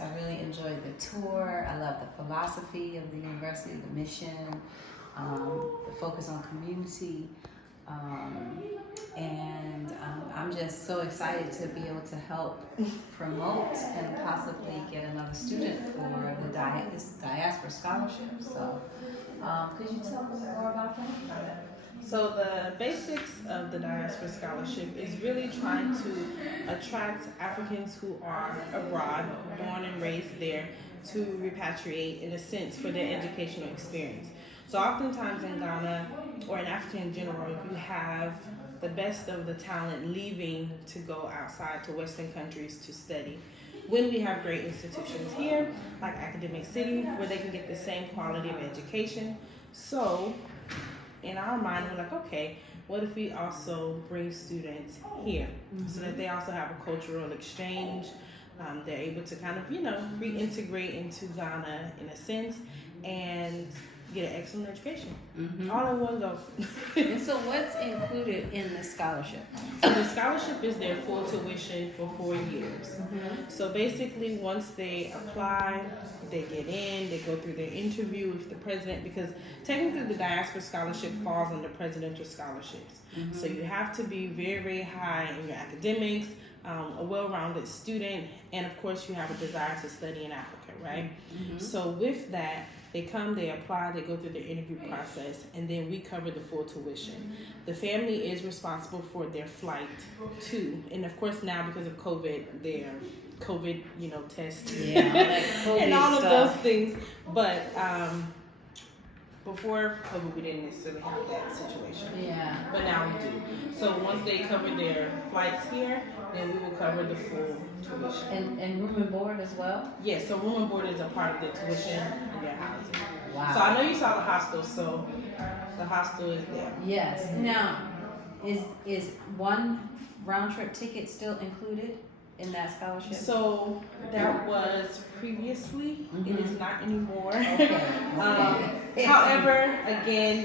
I really enjoyed the tour. I love the philosophy of the university, the mission, the focus on community. I'm just so excited to be able to help promote and possibly get another student for this Diaspora scholarship. So, could you tell me more about that? So the basics of the Diaspora Scholarship is really trying to attract Africans who are abroad, born and raised there, to repatriate in a sense for their educational experience. So oftentimes in Ghana, or in Africa in general, you have the best of the talent leaving to go outside to Western countries to study. When we have great institutions here, like Academic City, where they can get the same quality of education. So in our mind, we're like, okay, what if we also bring students here so that they also have a cultural exchange? They're able to kind of, reintegrate into Ghana in a sense and get an excellent education. All in one go. And so what's included in the scholarship? So the scholarship is their full tuition for 4 years. So basically once they apply, they get in, they go through their interview with the president, because technically the Diaspora Scholarship falls under presidential scholarships. So you have to be very, very high in your academics, a well-rounded student, and of course you have a desire to study in Africa, right? So with that, they come, they apply, they go through the interview process, and then we cover the full tuition. The family is responsible for their flight too, and of course now because of COVID, their COVID, tests, and all of those things. But before COVID, we didn't necessarily have that situation. But now we do. So once they cover their flights here, then we will cover the full tuition. And room and board as well? Yes, so room and board is a part of the tuition and their housing. Wow. So I know you saw the hostel, so the hostel is there. Yes. Now, is one round trip ticket still included in that scholarship? So that was previously. It is not anymore. However, again,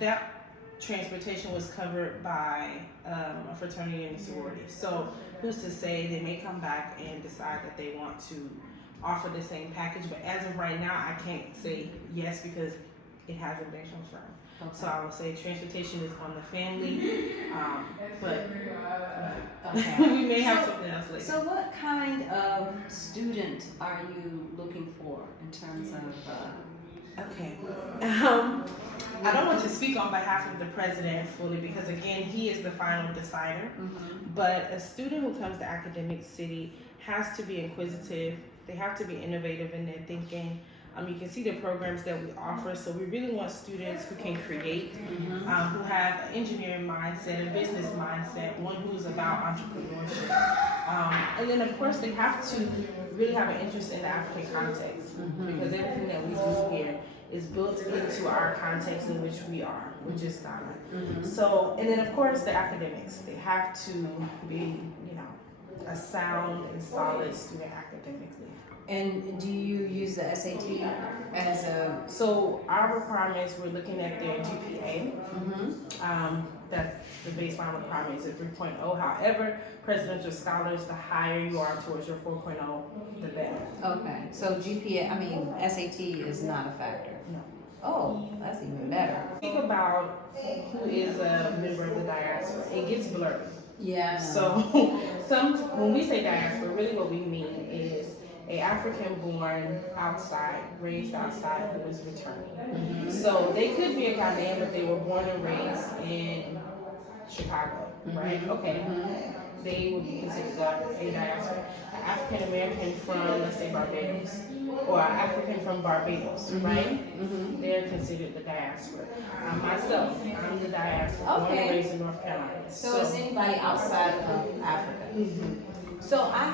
that transportation was covered by a fraternity and a sorority. So who's to say they may come back and decide that they want to offer the same package, but as of right now, I can't say yes because it hasn't been confirmed. So I would say transportation is on the family, but we may have something else later. So what kind of student are you looking for in terms of... Okay. I don't want to speak on behalf of the president fully because, again, he is the final decider. But a student who comes to Academic City has to be inquisitive. They have to be innovative in their thinking. You can see the programs that we offer. So we really want students who can create, who have an engineering mindset, a business mindset, one who's about entrepreneurship. And then, of course, they have to really have an interest in the African context because everything that we do here is built into our context in which we are, which is Ghana. So, and then, of course, the academics. They have to be, a sound and solid student academically. And do you use the SAT as a... So our requirements, we're looking at their GPA. That's the baseline requirement is a 3.0. However, presidential scholars, the higher you are towards your 4.0, the better. Okay, so GPA, SAT is not a factor. No. Oh, that's even better. Think about who is a member of the diaspora. It gets blurry. Yeah. So when we say diaspora, really what we mean is a African born outside, raised outside, who is returning. So they could be a Ghanaian, but they were born and raised in Chicago, right? Okay. They would be considered a diaspora. An African American from, let's say, Barbados, or an African from Barbados, right? They're considered the diaspora. Myself, I'm the diaspora, born and raised in North Carolina. So it's anybody outside of Africa. So I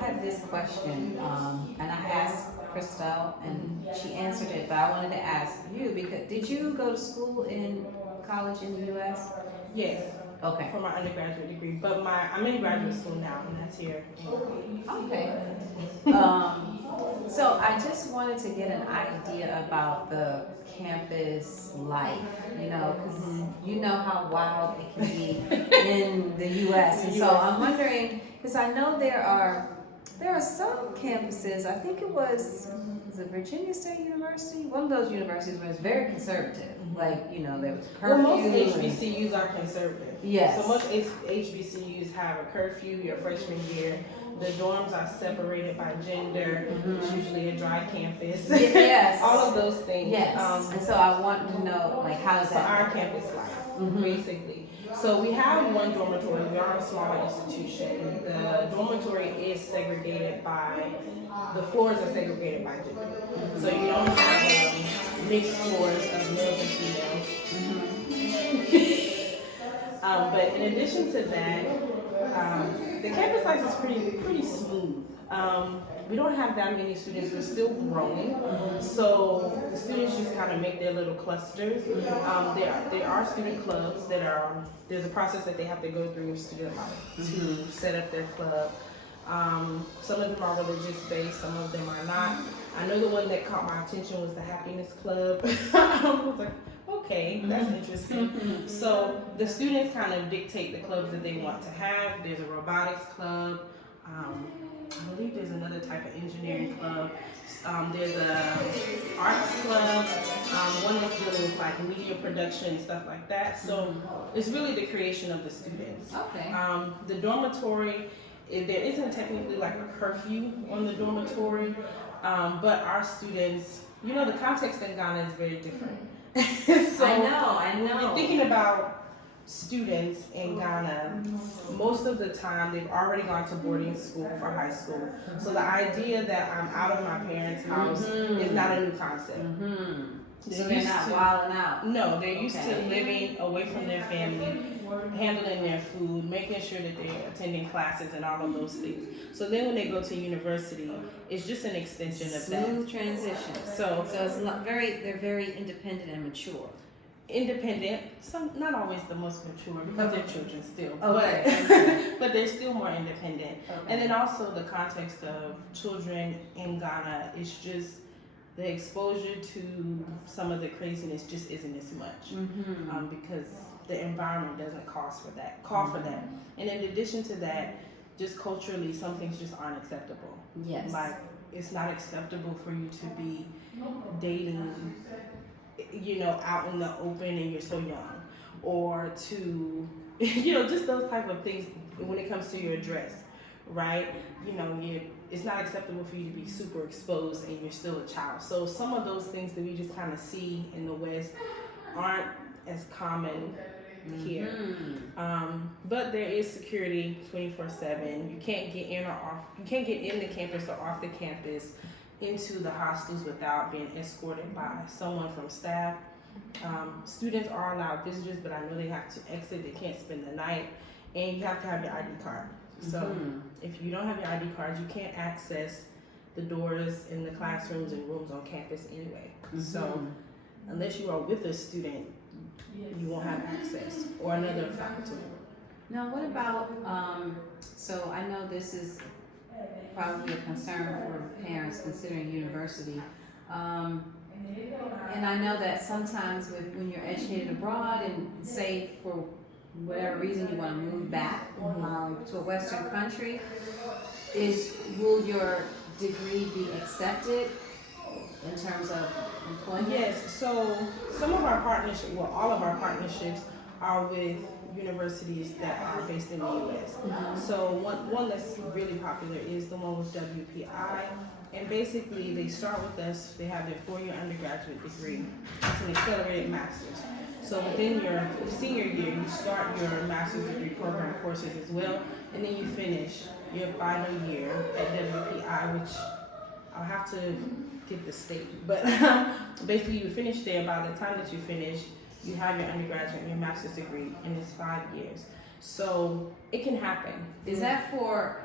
had this question, and I asked Christelle, and she answered it, but I wanted to ask you, because did you go to school in college in the U.S.? Yes. Okay. For my undergraduate degree, but I'm in graduate school now, and that's here. Okay. So I just wanted to get an idea about the campus life, because you know how wild it can be in the U.S. And so I'm wondering, because I know there are There are some campuses, I think it was it Virginia State University? One of those universities where it's very conservative. Like, you know, there was curfew. Well, most HBCUs are conservative. Yes. So most HBCUs have a curfew your freshman year. The dorms are separated by gender. It's usually a dry campus. Yes. All of those things. Yes. And so I want to know, like, how is So that? our campus life, basically. So we have one dormitory. We are a smaller institution. The dormitory is segregated by, the floors are segregated by gender. So you don't have mixed floors of males and females. But in addition to that, the campus life is pretty smooth. We don't have that many students. We're still growing, so the students just kind of make their little clusters. There are student clubs that are. There's a process that they have to go through with student life to set up their club. Some of them are religious based, some of them are not. I know the one that caught my attention was the Happiness Club. I was like, okay, that's interesting. So the students kind of dictate the clubs that they want to have. There's a robotics club. I believe there's another type of engineering club. There's a arts club. One that's dealing with like media production and stuff like that. So it's really the creation of the students. Okay. The dormitory, there isn't technically like a curfew on the dormitory, but our students, you know, the context in Ghana is very different. So I know. when you're thinking about students in Ghana, most of the time they've already gone to boarding school for high school. So the idea that I'm out of my parents' house is not a new concept. So they're not wilding out. No, they're used to living away from their family, handling their food, making sure that they're attending classes and all of those things. So then when they go to university, it's just an extension of that. Smooth transition. So it's not they're very independent and mature. Independent, some not always the most mature because they're children still, but they're still more independent. And then also the context of children in Ghana is just the exposure to some of the craziness just isn't as much because the environment doesn't call for that. And in addition to that, just culturally, some things just aren't acceptable. Yes. Like it's not acceptable for you to be dating, you know, out in the open and you're so young, or to, you know, just those type of things when it comes to your dress, right? You know, it's not acceptable for you to be super exposed and you're still a child. So some of those things that we just kind of see in the West aren't as common here. But there is security 24/7. You can't get in or off. You can't get in the campus or off the campus into the hostels without being escorted by someone from staff. Students are allowed visitors, but I know they have to exit. They can't spend the night, and you have to have your ID card. So if you don't have your ID card, you can't access the doors in the classrooms and rooms on campus anyway. So unless you are with a student, you won't have access, or another faculty. Now, what about, so I know this is probably a concern for parents considering university. And I know that sometimes when you're educated abroad and say for whatever reason you want to move back to a Western country, will your degree be accepted in terms of employment? Yes, so some of our partnerships, well, all of our partnerships are with universities that are based in the U.S. So one that's really popular is the one with WPI, and basically they start with us. They have their 4-year undergraduate degree. It's an accelerated master's. So within your senior year, you start your master's degree program courses as well, and then you finish your final year at WPI, which I'll have to get the state, but basically you finish there. By the time that you finish, you have your undergraduate and your master's degree, and it's 5 years. So it can happen. Is that for,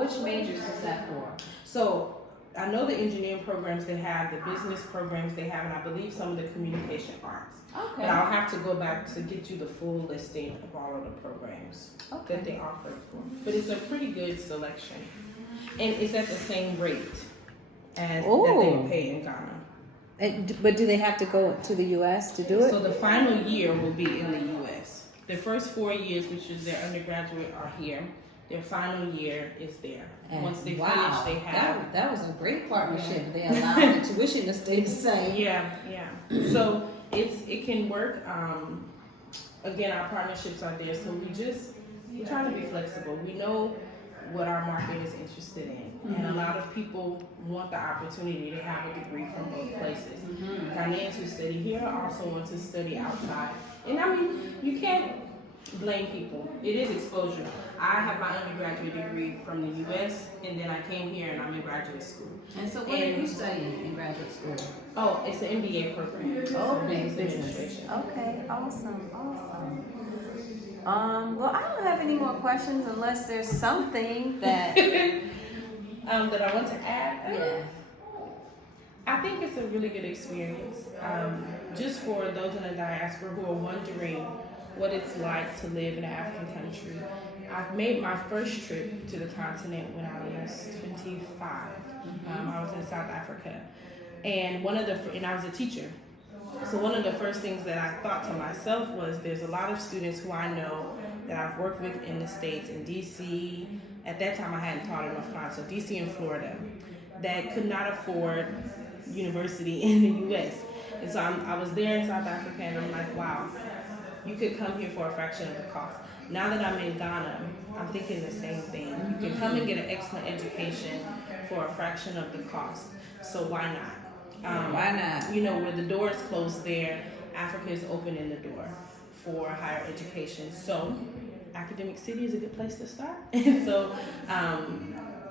which majors is that for? So I know the engineering programs they have, the business programs they have, and I believe some of the communication arts. Okay. But I'll have to go back to get you the full listing of all of the programs that they offer for. But it's a pretty good selection. And it's at the same rate as that they would pay in Ghana. But do they have to go to the U.S. to do it? So the final year will be in the U.S. The first 4 years, which is their undergraduate, are here. Their final year is there. And once they wow, finish, they have. that was a great partnership. They allowed the tuition to stay the same. Yeah. So it can work. Again, our partnerships are there, so we're trying to be flexible. We know what our market is interested in, and a lot of people want the opportunity to have a degree from both places. Ghanaians who study here also want to study outside, and I mean, you can't blame people. It is exposure. I have my undergraduate degree from the U.S. and then I came here and I'm in graduate school. And so what are you studying in graduate school? Oh, it's an MBA program. Business. Okay, awesome. Well, I don't have any more questions unless there's something that that I want to add. Yeah. I think it's a really good experience. Just for those in the diaspora who are wondering what it's like to live in an African country. I've made my first trip to the continent when I was 25. I was in South Africa, and I was a teacher. So one of the first things that I thought to myself was, there's a lot of students who I know that I've worked with in the States, in DC. At that time, I hadn't taught enough class, so DC and Florida, that could not afford university in the U.S. And so I was there in South Africa, and I'm like, wow, you could come here for a fraction of the cost. Now that I'm in Ghana, I'm thinking the same thing. You can come and get an excellent education for a fraction of the cost. So why not? Why not? You know, where the door is closed there, Africa is opening the door for higher education. So Academic City is a good place to start. So,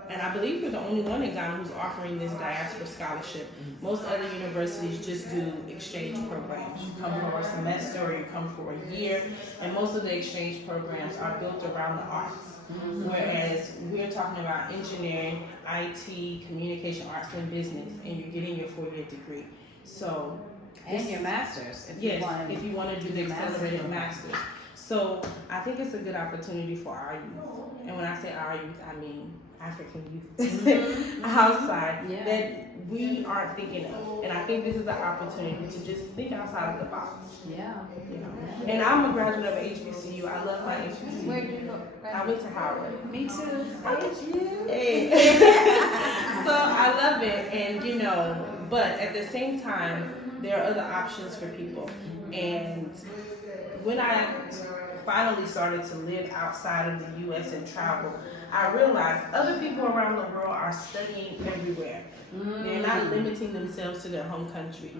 and I believe we're the only one in Ghana who's offering this Diaspora scholarship. Most other universities just do exchange programs. You come for a semester or you come for a year, and most of the exchange programs are built around the arts. Whereas we're talking about engineering, IT, communication, arts, and business, and you're getting your 4-year degree. So, and your master's, if you want to do the accelerated master's. So I think it's a good opportunity for our youth. And when I say our youth, I mean African youth outside that we aren't thinking of. And I think this is an opportunity to just think outside of the box. Yeah. You know. And I'm a graduate of HBCU. I love my HBCU. Where did you go? I went to Howard. Me too. Hey. So I love it, and you know, but at the same time, there are other options for people. And when I finally started to live outside of the U.S. and travel, I realized other people around the world are studying everywhere. They're not limiting themselves to their home country.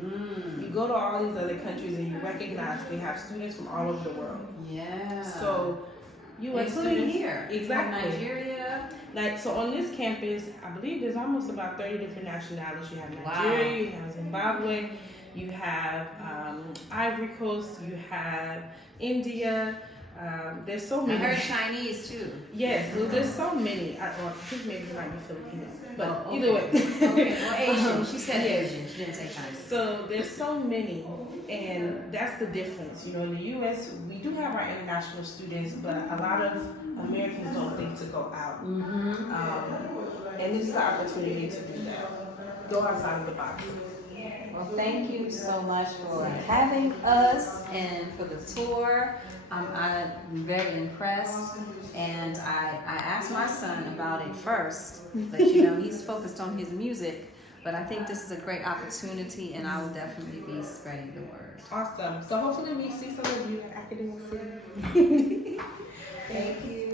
You go to all these other countries and you recognize they have students from all over the world. Yeah. So U.S. including students, here. exactly. Nigeria. Like, so on this campus, I believe there's almost about 30 different nationalities. You have Nigeria, you have Zimbabwe, you have Ivory Coast, you have India. There's so many. I heard Chinese too. Yes, so there's so many. I think maybe it might be Filipino, but either way. Okay, well, Asian. She said Asian. She didn't say Chinese. So there's so many, and that's the difference. You know, in the U.S., we do have our international students, but a lot of Americans don't think to go out. And this is the opportunity to do that. Go outside of the box. Well, thank you so much for having us and for the tour. I'm very impressed, and I asked my son about it first, but you know, he's focused on his music, but I think this is a great opportunity, and I will definitely be spreading the word. Awesome. So hopefully we see some of you at Academic City. Thank you.